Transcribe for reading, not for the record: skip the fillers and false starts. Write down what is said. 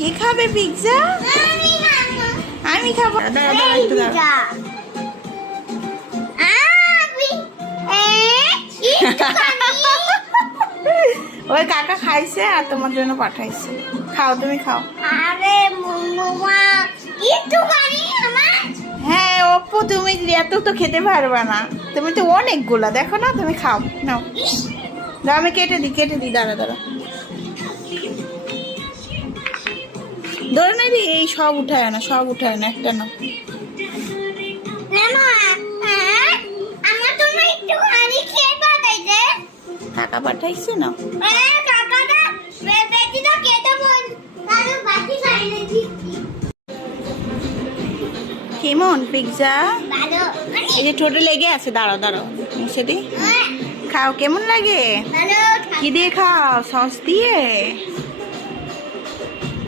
কে খাবে পিৎজা? আমি খাবো। দাঁড়া দাঁড়া একটু দাঁড়া। ওই কাকা খাইছে আর তোমার জন্য পাঠাইছে। খাও, তুমি খাও। আরে মামা একটুখানি আমার। হ্যাঁ অপু, তুমি এত তো খেতে পারবা না, তুমি তো অনেকগুলা, দেখো না, তুমি খাও নাও। দাও আমি কেটে দিই, দাঁড়া দাঁড়া। ধরে নেবি, এই সব উঠায় না, একটা না। আমার তো না একটুখানি খেয়ে পাঠাইছে। টাকা পাঠাইছে না? কাকাটা বেটিটা খেতে বল, তাহলে বাকি খাই না দিচ্ছি। কেমন পিৎজা? ভালো। এই যে ঠোঁটে লেগে আছে, দাঁড়াও দাঁড়াও, সেটি খাও। কেমন লাগে? ভালো। কি দিয়ে খাও? সস দিয়ে?